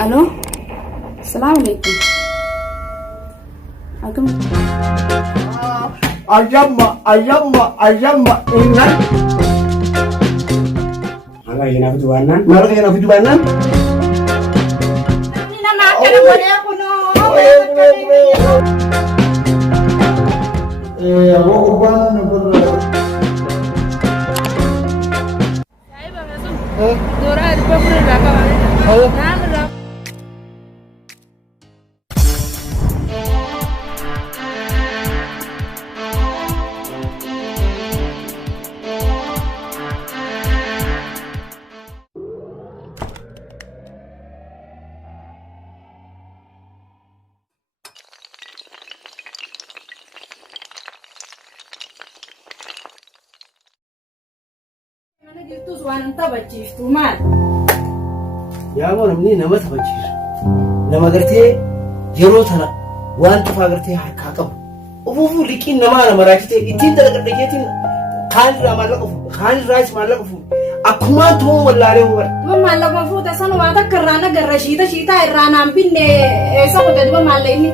الو السلام عليكم. عليكم ayamma innan Maka yana fituwanan malaka yana fituwanan nina makana wala ako no ako Gurbaan nagbarra doolaaraa dhiqaa irraa qaba. Mana jirtus waan taphachiiftu maal? yaa moo namni nama taphachiisu nama gartee yeroo tana waan tufaa gartee harkaa qabu ufuufuu liqiin nama raakitee ittiin dalagadageetiin kaan irraa maallaqa fuudhu kaan irraas maallaqa fuudhu akkumaan tu'uun wallaalee hubadha. Duba maallaqa fuuta san waan akka irraa nagarra shiitaa irraa naan binne eessa kutte duba maallaqni?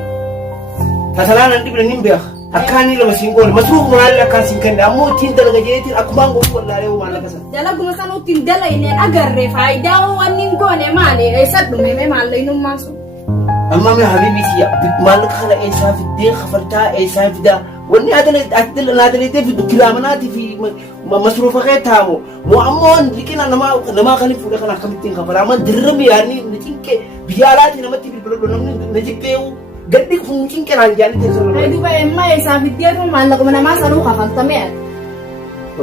Tasalaan an dhibna nin beeka akkaanii lama siin goone masruuf maalli akkaan siin kenne ammoo ittiin dalagageetiin akkumaan goonu wallaalee maallaqa sana. Dalaguma san ittiin dalayneen agarre faayidaa wanni hin goone maali? Eessa dhumeme maallaqnummaan sun? Amma mee habiibiti maallaqa kana eessaa fiddee kafaltaa eessaa fidaa wanni adaleetee fiddu kilaamanaatii fi masruufa kee taamu moo ammoo liqina namaa kan fuudha kan akkamittiin kafala amma dirrama yaadni na cinqe biyya alaatii namatti bilbiladhu namni na jibbeewu gaddi kun cinqe naan jaanii teessoo Duba emmaa eessaa fiddeetu maallaquma namaa sanuu kafaltamee ati?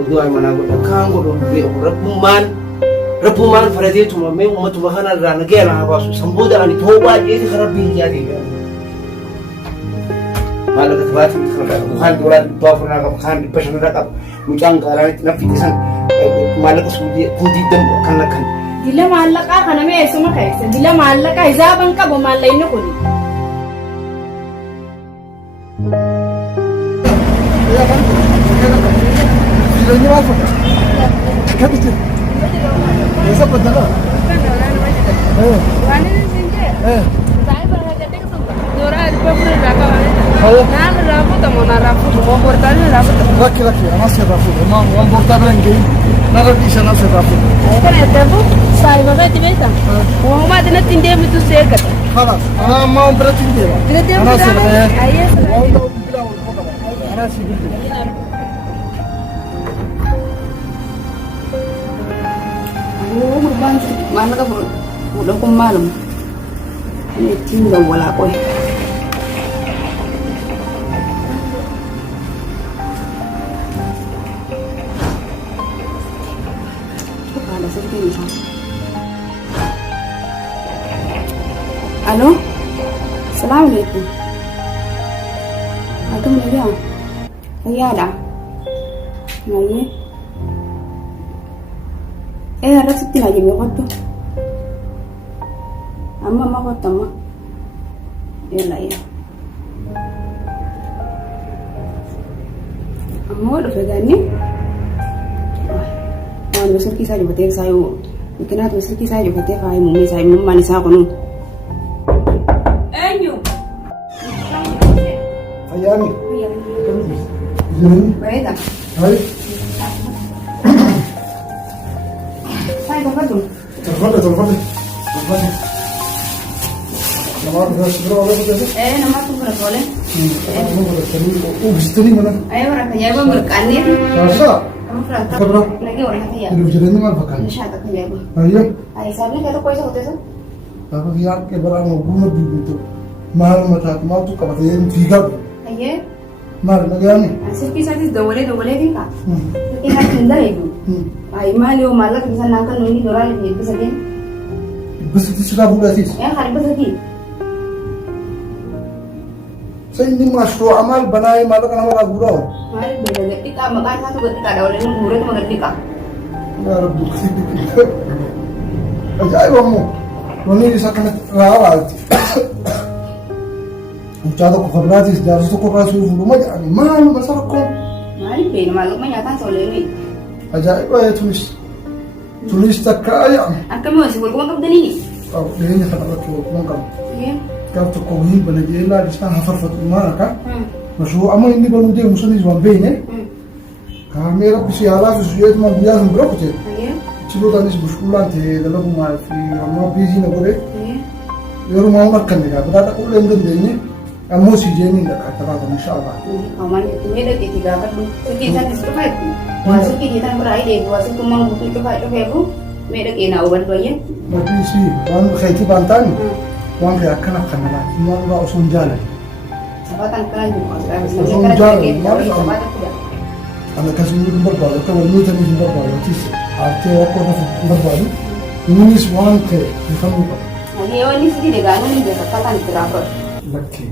Du'a manaa godha kaan godhu Rabbumaan faradeetuma mee uummatuma kanarraa nagaya na habaasu sanbooda ani ta'uu baay'eeti kan rabbii hin yaadee maallaqa tabaati kaan doolaa dhibbaa furnaa qaba kaan dhibba shanarraa qaba mucaan gaaraanitti nafti san maallaqa suudii kuutii dambu kan akkan Dila maallaqaa kana mee eessuma kaa'essa? Dila maallaqaa hizaaban qabu maallaqni kun. Esa padala. Waan inni sinjee? Saayii barreeffamee doolaaraa dhibbaa irraa qaba. Naan irraa fuutamu narraa fuutamu komportaanii irraa fuutamu. Rakki anas irraa fuudhu waan bortaadha hin gahin narra dhiisha nas irraa fuudhu. Kana eddafu saayii barreeffamee beekta. Uumamaa dinatti hin deemitu seeggata. Kanas amma waan biratti hin deema. Biratti hin deema. Ayyee anas ibidde. Gurbaan maallaqa fuudhan kun maaluma? Inni ittiin dawwalaa qoye. Haala sirriin isaa. Aloo? Salaamu alaikum. Akkam nagaa? Fayyaadha? Mayyee? Rasitti na jeme kottu. Amma kottu amma. Yalla. Amma dhufe ganni. Waan misirkii isaa jubatee isaa yoo mikinaatu misirkii isaa jubatee faayi mummee isaa mummaan isaa kunu. Eenyu? Ayyaani. Bareeda. Hai. Tafadhal. Nama kita segera oleh betul. Nama tu boleh. Kamu boleh tadi. Bisitani mana? Ayo orang kaya bang berkanir. Rasa. Kamu berapa? Berapa? Lagi orang kaya. Hidup jalan mana pakai? Syada kaya bang. Ayo. Ayo sabnya kalau kau isa hotel. Apa kian ke barang mau bunuh begitu. Mahal mata mau tu kapan yang tiga. Ayo. Mahal macam ni. Sirki satis dawale din ka. Sirki hat tinda itu. Ay mali o malak bisa nangkan nuni dolar lebih bisa din. Bus itu sudah buka sih. Hari besaki. Saya ini masuk amal banai malah kenapa tak gurau? Mari beda ketika makan satu ketika ada oleh murid mengerti kak. Ya Rabbi. Ajaib kamu. Nuni bisa kena rawat. Ucada ko kabrati jarus ko rasu rumah jadi malu masalah kau. Mari beda maluk menyatakan soal ini. Ajaib ya tulis tak kaya. Akan mau sih, gua nggak ini. أو لين خلقت ممكن إيه كانت قوي بلدي إلا لسنا هفرفت الماركة مشروع أما إني بلودي مسلم زمان بينه كاميرا بسيارة في سويت ما بيازم بروكتي إيه تلو تانيس مشكلة تي دلهم ما في ما بيجي نقوله إيه يوم ما هو نكمل كذا بدأ أقول لهم دنيا أمو سيجيني لك ترى إن شاء الله kaman itu ada ketiga kan sekitar itu kan masuk kita berai deh masuk ke mang butuh coba bu mereka kena uban banyak ما بيجي وان خيتي بانتاني وان كذا كنا كنا ما نبغى أصلا جاله sabatan kan juga Langsung jalan, sabatan tidak أنا كاسمي بربالو كمان ميتا ميتا بربالو تيس أرتي أكو نفس بربالو نيس وان كي يفهموا hanya ini sih dengan ini dia sabatan terakhir لكي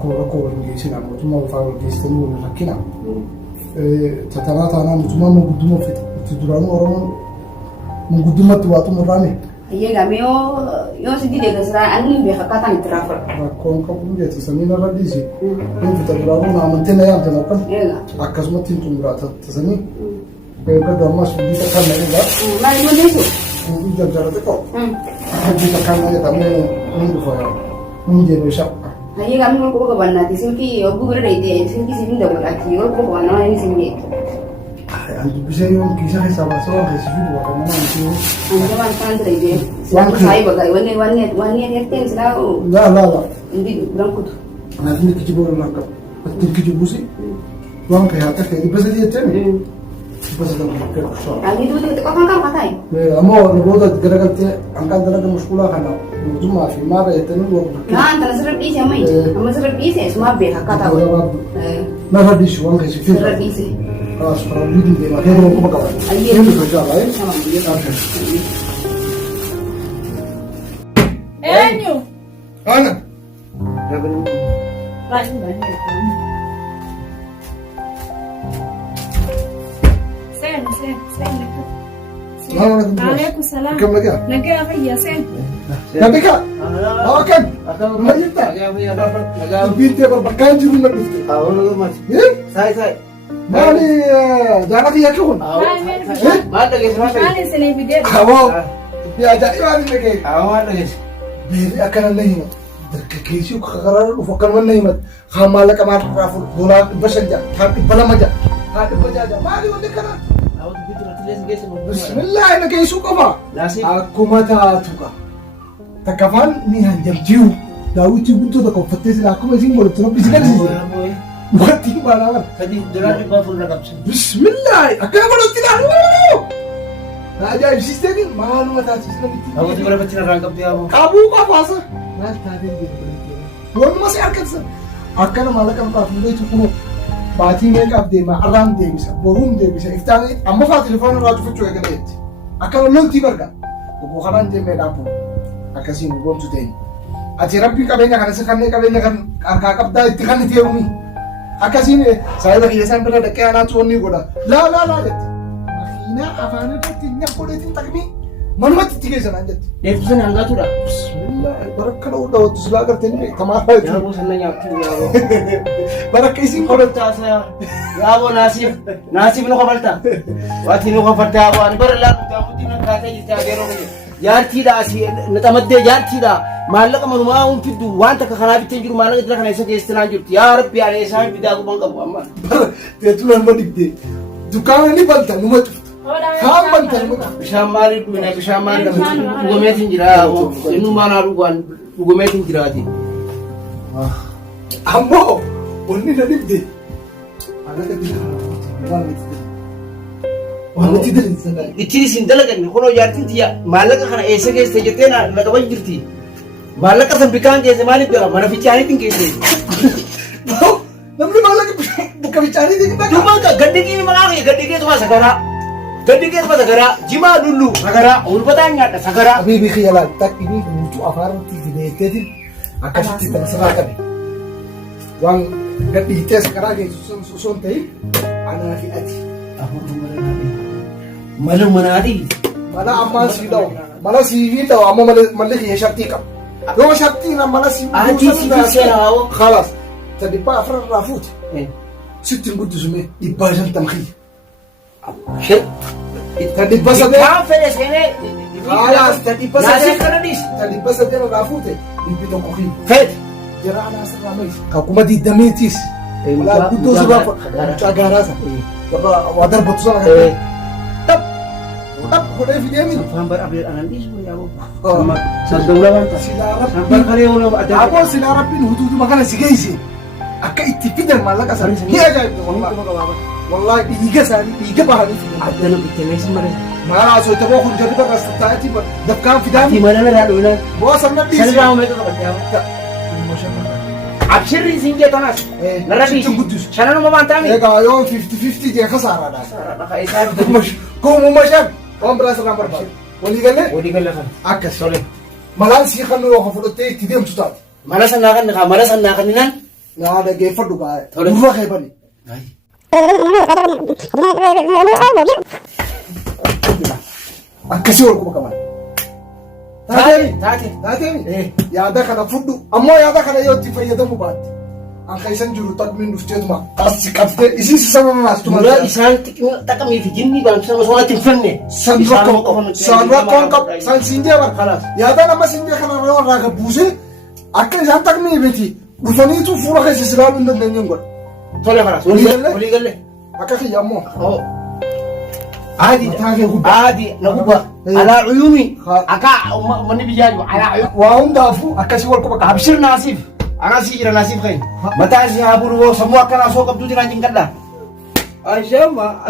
أكو نجيسين عم وتما بفعل جيستنو لكينا تترات أنا وتما مقدمة في تدرانو أورمون مقدمة تواتو مراني iya kami yo sih tidak keseraan ini dia sabatan terakhir أكون كابون جت تسمينا رديسي إن في تدرانو نعمتنا يا تناقل iya أكاسمة تنتمرات تسمي كذا ما شو بيتا كان نيجا mari menuju إذا جرتكو بيتا كان نيجا تامي نيجا فيا نيجا بيشاپ hanya kami mau ke kawan nanti sih obu berada di sini sini dah berarti kalau ke kawan ini sini Antu bisa yung kisah sama soal resipi dua kamu nanti. hanya mantan terjadi saya bagai wanita yang ten selalu La. ini berangkut Nanti ni kicip orang langkap. Nanti kicip busi. Uang kayak apa kayak bahasa dia cem. Bahasa dalam kayak soal. lagi itu kau kan katai Amo naboda gara-gara dia angkat dalaga muskula kana. Cuma fi mara itu nih gua. nah antara serap di sama ini sama serap di saya semua behak kata Nah tadi uang resipi. serap di sini Ah sekarang ini dia makan mau kemana kawan? Iya. Ini kerja lah ya. sama dia Oke. Enyu Anak. banyak sen Waalaikumsalam. Kam lagi? Lagi apa ya sen? Nanti kak. Kan? Mayita. Binti berbakan jiru nak binti. Saya. Mali jangan dia kau. Mana guys? Mana sini video? Kamu. Dia jadi mana lagi? Mana guys? Beri akan lagi. Terkekisi kekaran ufakan mana imat. Kamala kamar raful dolar bersanja. Tapi balam aja. Tapi baca. Mali mana kana? Bismillah nak isu kapa? Aku mata tuka. Takafan ni hanjam jiu. Dawu jiu tu tak kau fatis lah. Aku masih boleh terus biskan sih. Bukan tiba lah. Tadi dolar di bawah nak kapsen. Bismillah. Akan boleh tidak. Raja sistem ni malu mata sistem itu. Aku tu berapa cina rangkap dia aku. Kamu apa sah? Nah tadi dia berhenti. Bukan masih akan sah. Akan malah kan kau itu kuno. Baati make up deema arraan deebisa boruun deebisa iftaan amma faa telefoona irraa cufachuu eegaleetti akka loltii barga obbo kanaan deemee dhaabu akkasiin goomtu ta'e ati rabbii qabeenya kana isa kanneen qabeenya kan harkaa qabdaa itti kan itti heerumi akkasiin saayiba kiyya isaan bira dhaqee anaatu wanni godha laa jetti makiinaa afaan irratti nyaq godheetiin taqmii manumatti itti geessanaan jetti. Deebisanii hangaatuudha. Bismillah barakka dha'uu dhawattu silaa gartee ni tamaaraa jechuudha. Yaaboo sanna nyaattuu yaaboo. Barakka isiin Kodottaa yaaboo naasiif nu kofalta. Waati nu kofalta yaaboo ani bara laa nuti amutti na kaatee jirti ageeroo kiyya. Jaartiidha asii na xamaddee jaartiidha. Maallaqa manumaa hun fiddu waan takka kanaa bittee jiru maallaqa jira kana isa geessitinaa jirti. Yaa rabbi ani isaan bidaa guban qabu amma. Teetu nama dhibdee dukkaana ni banta numa cufta. Kaan banta numa. Bishaan maaliif dhugna bishaan maaliif dhugameetiin jira. Inni maanaa dhugameetiin jiraati. Ammoo wanni na dhibdee maallaqa jira waan itti daliinsan. Ittiin isin dalaganne kunoo jaartiin tiyya maallaqa kana eessa geessite jettee na qaban jirti. Maallaqa san bikaan geesse maaliif jira mana fichaaniitiin geesse. Namni maallaqa bakka fichaaniitiin bakka. Duuba gaddiqii maqaa kee gaddiqee tuma sagaraa. Gaddiqee tuma sagaraa jimaa lullu sagaraa ulfataan nyaadha sagaraa. Habiibii kiyya laal takkini mucuu afaarratti fideetteetiin akkasitti tansiraa qabe. Waan gadhiitee sagaraa geessu osoo hin ta'in anaa fi ati. Mala manaati. Mana ammaa sii dha'u. Mana sii dha'u amma malli kiyya shartii qaba. Yoo shartiin mana sii Ati si seeraawoo. Khalas. Ta dhibbaa afurarraa fuute. Sittiin guddisume dhibbaa 50 kiyya. Ta dhibba sadee. Kaan fedhe seenee Halas, tadi pas Nasi saja. kana dis. Tadi pas saja rafute. Ipi to kohi. Fet. Jara anas ramais. Kau kuma di damitis. Wala kudo sudah cagara sa. Kaba wadar betul sangat. Tap. Tap kuda video ni. Sambar update anan dis mo yawo. Sama sadulawan ta. Sambar kare ulo ada. Aku sinarapin hutu makana sigaisi. Akka ittifidan malaka sa. Ni aja wallahi. Wallahi iga sani iga bahani. Ada no bitemes mare. Mana so tabo khun jadi bagas taati dabkan fidan. Di mana na dulu. Bo sanna di. Sarga mo ka bagyaw. Abshiri singe tanas. Narabi. Sana no mamantami. Ega yo 50-50 je khasara da. Baka isa Ko mu mashan. Om berasa number 5. Wali galle? Odi kala kan. Akas sole. Malan si khanu yo khafutte tidem tutat. Malasan nakan ninan. Na da ge fadu ba. Urwa khay bani. Ai. Akasi wal kuma kaman. Taate. Yaada kana fuddu. Ammo yaada kana yo ti fayyadamu baat. An kaysan jiru tadmin dufteetuma. Qassi qabte isi sama maastuma. Mula isan takami fi jinni ban sama sama tinfanne. Sanwa kon kap san sinje bar khalas. Yaada nama sinje kana rawa raga buse. Akka isan takmi beti. Bufani tu fura kaysa silalu ndan nyongol. Tole khalas. Wali galle. Akka khiyammo. Oh. عادي نقوبة على عيومي أكا مني بيجاري على عيومي وهم دافو أكاسي والكوبا أبشر ناسيف أنا سيجرا ناسيف خين متى سيهابور سموا كنا سوق بدودي نانجين كلا أجمع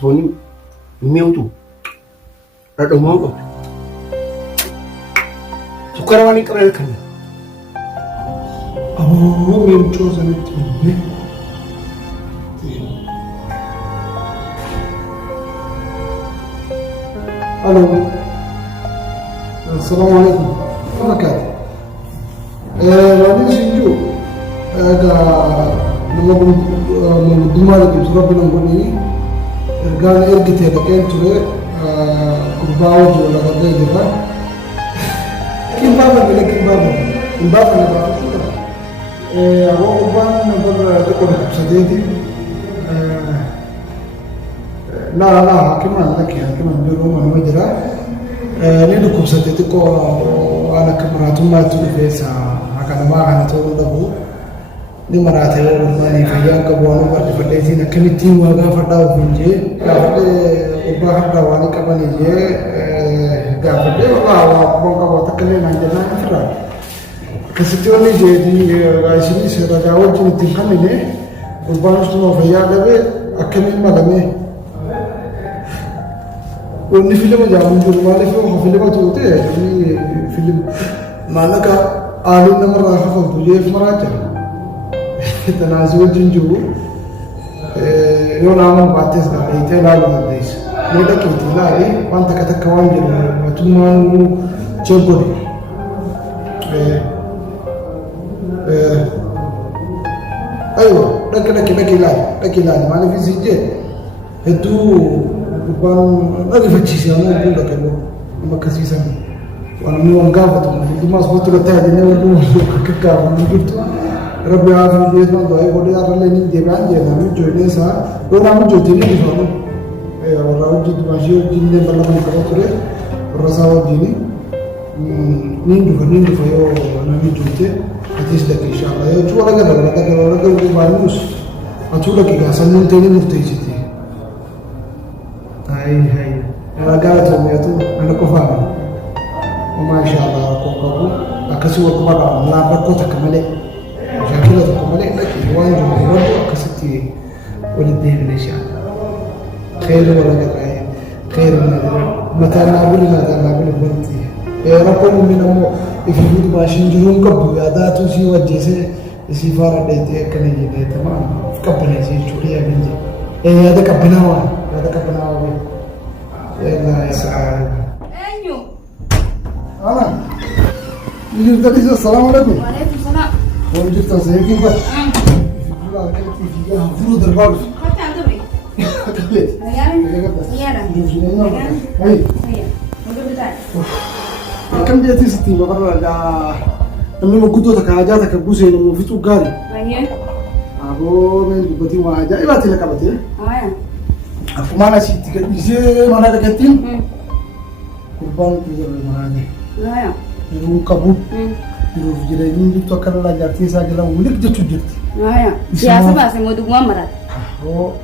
Sony meu tu ada mau kok sukarawani kabel kan Oh, meu chosen it. Hello. Assalamualaikum. Apa kabar? Wali sinju. Ada nama dumar di surau penunggu ini. Gan ergite ada kan tuh. Gurbaa jual ada di mana? Kimbab ada kimbab. Kimbab ada. Aku Gurbaa nomor dekor sedih. لا كمان لك يعني كمان بيروم أنا مجرى ندكم ستتكو أنا كمرات ما تلفيس هكذا ما أنا تقول دبو لمرات الماني فيان كبوانو برد فلذين كمتين وقا فرداو فينجي قافل أربعة فرداو أنا كمان يجي قافل والله بونكا بتكلم عن جنا فرا كستيوني جدي عايشين سرجاوج نتكلم إنه أربعة شنو فيان دبي أكمل ما دبي وني فيلم جامون جرمالي فيلم توتي يعني فيلم مالك آلين نمر راح خلط وجيه في مراجع تنازل جنجو يوم عمل باتيس قال يتلا ولا ديس نيدا كيتي لا لي وانت كتكوان جل وتمان جبري ايوه لك لا ما في زيجه هدو Gurbaan ada facisian itu dah kalau makasih sana. Kalau ni orang gawat tu, itu mas betul betul ada ni orang kekal begitu. Rabbi afan dia tu doa boleh ada lain dia kan dia kami jodoh sah. Orang kami jodoh ni sana. Orang jodoh masih jenis berlaku kalau tu deh. Orang sawat jenis. Nindu fayo kami jodoh. Hadis dah insyaAllah. Yo cuma orang Gurbaan mus. Aculah kita sanun teni mufti jadi. Hai. Ragala tometu ana kufana. Masha Allah ko ko akasi wa kuma na barko ta kamale. Shakila ta kamale nake wani da akasiti wani da ne sha. Khairu wala kai. Khairu mata na buri banti. Rabbu min ammo ifi bashin jurun kabbu ya da to shi wajje sai si fara da ita kana yi da tamam kabbana sai churiya binje. Ya da kabbanawa ne. Ya sa Ana. Ini tadi assalamualaikum. Waalaikumsalam. Mau cerita saya kin Pak. Figura kan TV ya, furu derbar. Kata antum ni? Kali. Iya dah. Hai. Iya. Untuk betul. Kan dia ti sitti ma barra da namni gudo ta kaja ta kabuse ni mu fitu gari. Iya. Abo men dubati waja ila tila kabate. Ah ya. Aku mana sitti kan ise mana da katin? Gurbaa tu jadi mana? Ah ya. Ibu kabu. Ibu jadi ini tu akan lah jadi saya jalan ulik jatuh jadi. Ah ya. Siasa bahasa mau dugma marat. Oh,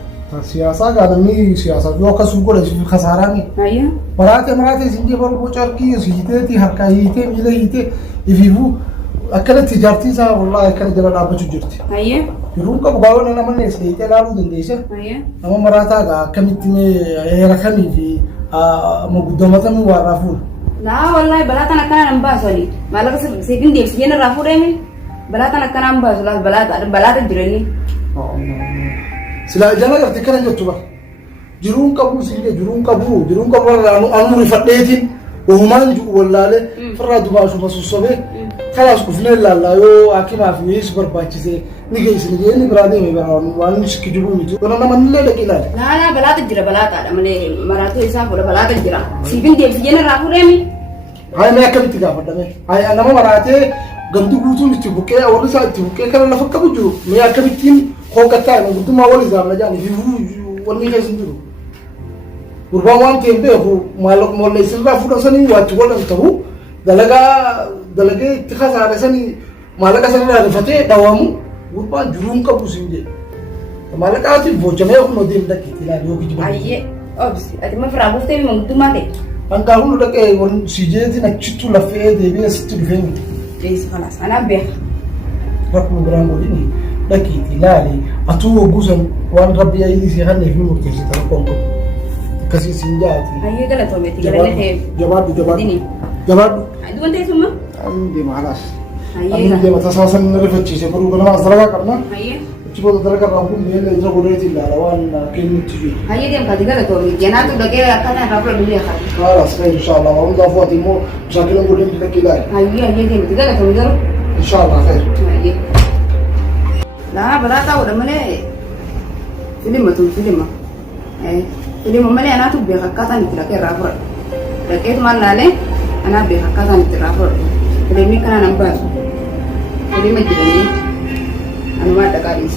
siasa kan ni siasa. Yo kasu ko lagi khasara ni. Iya. Marate sini baru bocor ki sihite ti harka hite mila hite. Ibu akan tijarti sa wallah akan jalan apa jujurti. Iya. Ibu kabu bawa nama ni sihite lalu dendesa. Iya. Nama marata ga kamitine era kami di mugudamata mi warafun. Nah, wallahi balatan akan nambah soalnya. Malah sekin dia sih na rafu deh balatan akan nambah soalnya balatan jernih. Oh, sila jana kerti kan jatuh bah. Jurung kabu sini jurung kabu anu rifatletin. Wahuman ju wallale. Faradu basu basu sobe. Kalas kufne lalla yo akim afi super baci se. Nige ini berada me beran wan sekijubu itu. Karena nama nile lagi lah. Nah, balatan jera balatan. Amane maratu isah boleh balatan jera. Sekin dia sih na rafu deh Hai me akan tiga pada me. Hai nama marate gantu gutu itu buke awal saat itu buke karena lafak kabu ju. Me akan tim kau kata me gutu mawal izam aja ni hiu wani kasih dulu. Gurbaa wan tempe aku malok mulai silva fudan sani wajib walan tahu. Dalaga tikas ada sani malak sani ada fate dawamu. Gurbaa jurung kabu sini. Malak ati bocame aku nodim dak kita dia kita. Aye, obs. Ati mah fragus teh mau tu mah deh. Angka hulu dak on sije ti nak citu la fe de bi situ fengi. Jadi kalas, anak beh. Rakmu berango ini dak itilali atu gusan wan rabbi ya ini sih kan ne fi murti sita kongo. Kasih sinjati. Aye kalau tu beti kalau leh. Jawab. Ini. Jawab. Aduh nanti semua. Andi malas. Aye Andi lah. dia mata sasan refleksi se baru kana masala karena. Aye. Coba terangkan aku mele itu boleh tidak lawan kini tujuh. Aye dia kata kalau tu beti, jangan tu dah kira akan ada apa dulu ya kan. Kalas, insyaallah. Wa mudaf wa timu sakit boleh kita kilai. Aye dia beti kalau tu beti. Insyaallah khair. Aye. Lah berata udah mana? Film. Film mana anak tu biar kata ni kira rapor. Dekat mana le? Anak biar kata ni rapor. Film ni kan nampak. Film macam ni. Anu ada karis.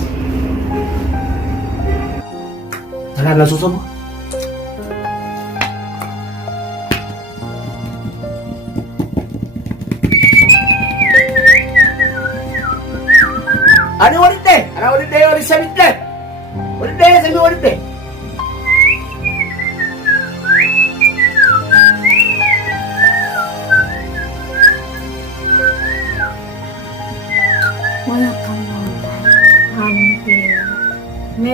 Ada susah bu. Ada wanita, orang sabit deh. Wanita.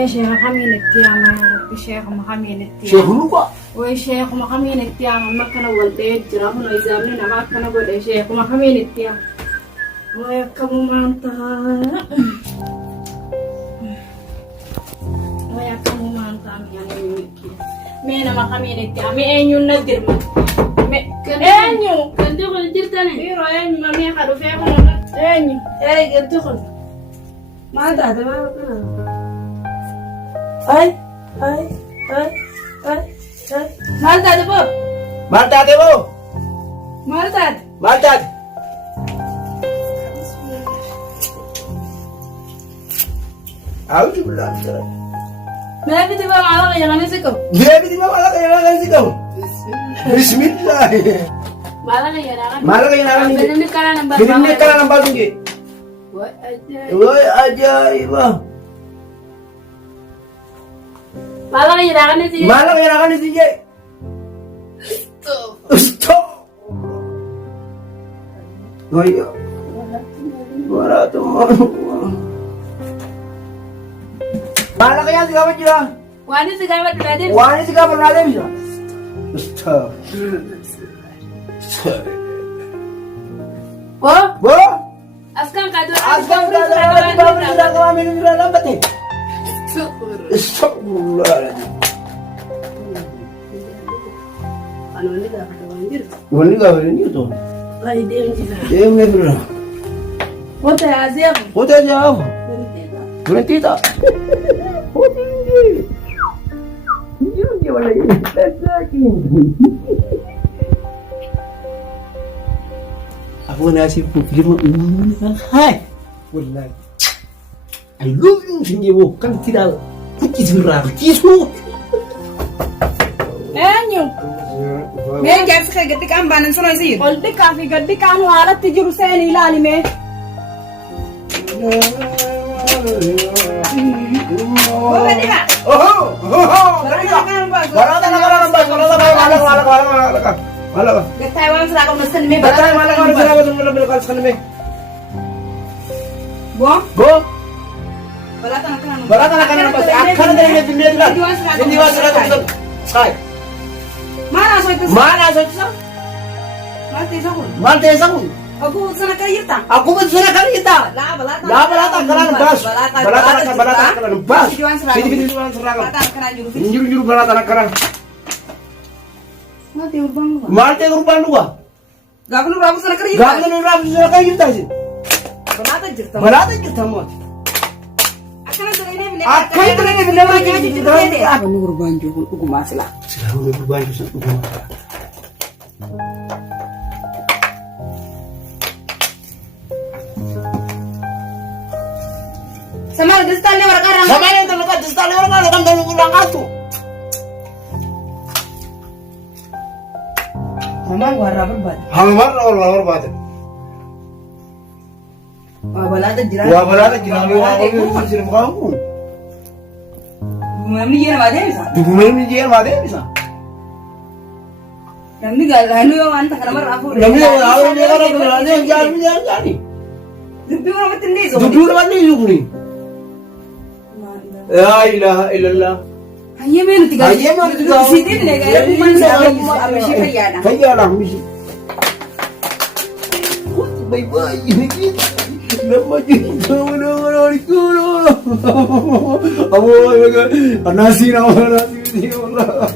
شيخ خمين التيام يا ربي شيخ خمين التيام شيخ لوكا. وي شيخ خمين التيام ما كانوا ولدي جراهم ويزامنين ما كانوا ولدي شيخ خمين التيام ويكم ما انت ويكم ما انت يعني مين ما خمين التيام أنيو ندير ما أنيو كنت تقول جرتني بيرو أنيو ما مين خلوا فيكم أنيو كنت تقول ما تعرف ما Ay. Maltad po. Maltad po. Maltad. Auzu billahi. Maybe di ba malah kayak gini sih kau? Maybe di ba malah kayak gini sih kau? Bismillah. Malah kayak gini. Malah kayak gini. Benar kalah nambah. Benar kalah nambah tinggi. Wah ajaib. Malah kayak gini sih. Malah kayak gini sih. Stop. Ayo. Baratuma. Mana kaya sigaw dyan? Wani sigamat natin. Wani sigaw natin bisa. Stop. Oh, Bo? askan kadang kami nila lambat eh. Astagfirullahaladzim. Ano ni ka kawandir? Wani ka rin yun to. Ay dia ni. Dia may bro. Hote azia. Hotel jauh. Berhenti tak? Hotel ni. Dia wala ini. Lagi. Aku nasib film hai. Wallahi. I love you sini bu kan tidak kisah kisah. Enyu. Me gas ka gadi kan banan sono isir. Oldi kafi gaddi kanu halat tijiru seni ilali me. Oh badiga. Oh. Malah. Gatai wan sira ko nasan me Betul malah kalau saya betul sekali me. Bo. Go. Balatan kan. Baratan akan nampak. Akan dari media lah. Ini wasra tu. Sai. Mana so itu? Mana saja? Mati sakun. Mante sangun. Aku sana kayita. Aku bersama kali kita. La balatan. La balatan kanan bas. Balatan kanan bas. Videoan seragam. Video seragam. Balatan kan juru. Juru balatan kanan. Mati urbang lu. Malte rupan dua. Gak perlu ramu sana kayita. Gak ada orang bisa kayak kita sih. Balatan jirta. Balatan kita mot. Akan sana ini beli. Akan itu ini benar lagi kita. Aku urban juga aku masalah. Sudah berubah satu. Sama distal ni orang Sama yang terlepas di stadion orang kan dalam ulang kartu. Sama gua rabar bat. Hamar orang batin. Wah balatan jiran. Wah balatan jiran orang sini kamu. Mami ye na bisa. Dukumen ni dia made bisa. Yang ni galanu yang antah kana mar aku. Yang ni awak ni kan orang yang jadi. Dubi orang betul ni. Duduk mana ni yuk ni? La ilaha illallah. Hanya menu tiga. Hanya menu tiga. Sini ni negara bukan sama apa sih kayana. Kayalah misi. Bye-bye ini kita. Nama kita orang itu. Abu nasi nama nasi Allah.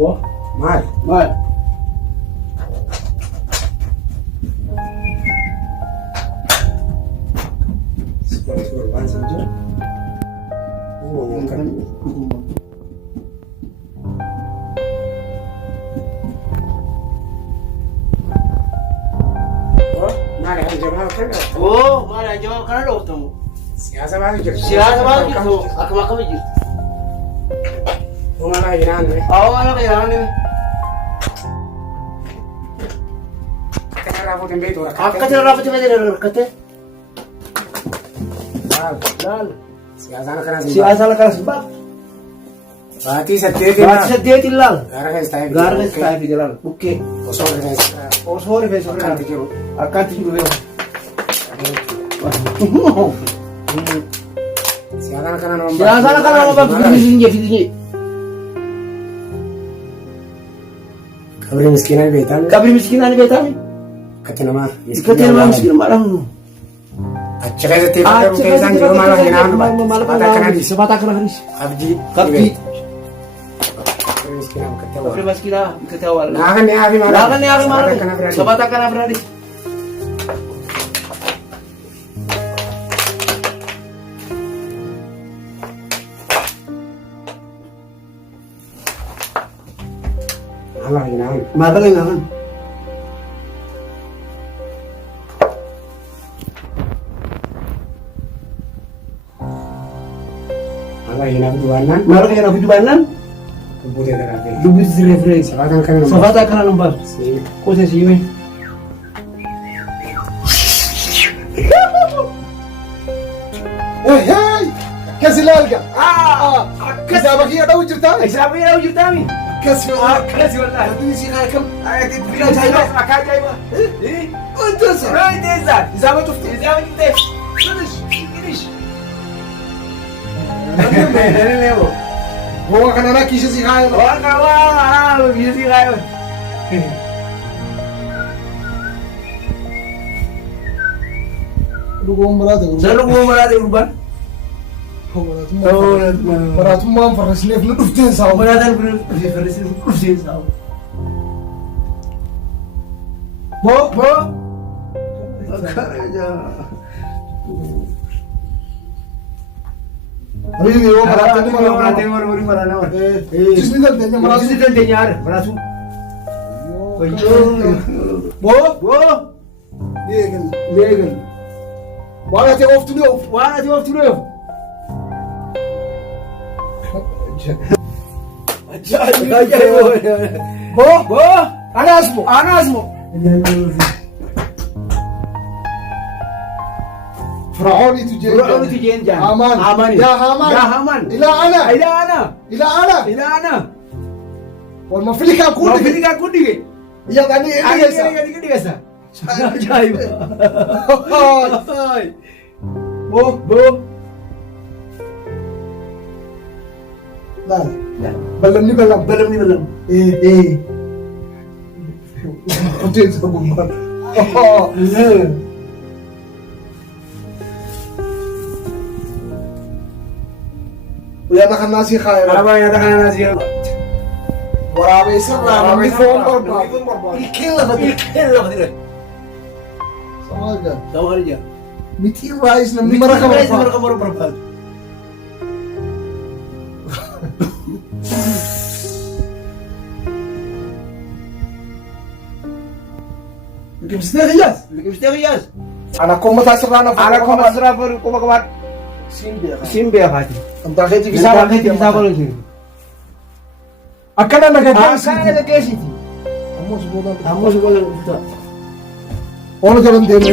Wah, mal. Seperti korban saja. Ngomongkan. Oh, mana yang jawab kan? Oh, mana jawab kan lo tu. Siapa baru jadi? Siapa baru gitu? Aku makan biji. Mana yang ni? Awak mana kaya ni? Kita rapat yang betul. Aku cakap apa cakap dia kata? Lal. Siapa nak Si asal kan sebab. Berarti setiap Dia tilal. Gara style. Garang style di jalan. Oke. Kosong Sorry besok akan kan. tidur. Akan tidur besok. Siapa nak nombor? Si asal kan apa video. Kabri miskinan betan. Kabri miskinan betan. Kata nama. Kata nama miskin malam. Aceh setiap ada urusan juga malah hilang. Sepatah kena hadis. Kabdi. Kabri miskinan kata awal. Nah kan ni abi malah. Sepatah kena berhadis. Allah hilang. Mata kan? Allah hilang tuanan. Mata kan aku jualan. Buutee daraartee. Lubbuutti sirree firee. Sabaataan kana nama. Safaataa kana nan baaftu. Qotee siimee. Hey! Kasi lalga. Isaaba kiyya dha'u jirtaa? Isaaba kiyya dha'u jirtaami? Kasi Akkasi walaa. Adii si kaa kam? Bila ajaa'iba. Akka ajaa'iba. Wantoota. Naa iteessa. Isaaba tufte. Isaaba tufte. Finish. Goma kana na kisha si kaa. Waan qabaa. Biyya si kaayo. Luguma maraate gurba. Saan luguma maraate gurbaan? Maraatummaan farrasineef na dhufteen sa'a. Maraataan kun farrisiin dhufteen sa'a. Boo. Abiin yoo maraatanii maraatanii. Jisni dandeenya maraatu. Jisni dandeenya haara maraatu. Boo. Leegal. Waan ati ooftu ni oofu. Waan ati ooftu ni oofu. Boo. Anaasmo. فرعوني تجين جان هامان يا هامان إلى أنا والمفلكة كودي يا غني إليسا Ajaa'ib. Boo. Balamni balam. Hotel sa gumbal. Uyan akan nasi kaya. Apa yang akan nasi? Warabe sarra, uniform barba. Ikhil lah betul. Sama aja. Miti rice na mereka berapa? Misterius. Anak koma tasrana. Koma kemat. Simbe hati. Entah itu bisa apa lagi. Akan ada kesi. Kamu sebulan. Orang jalan demo.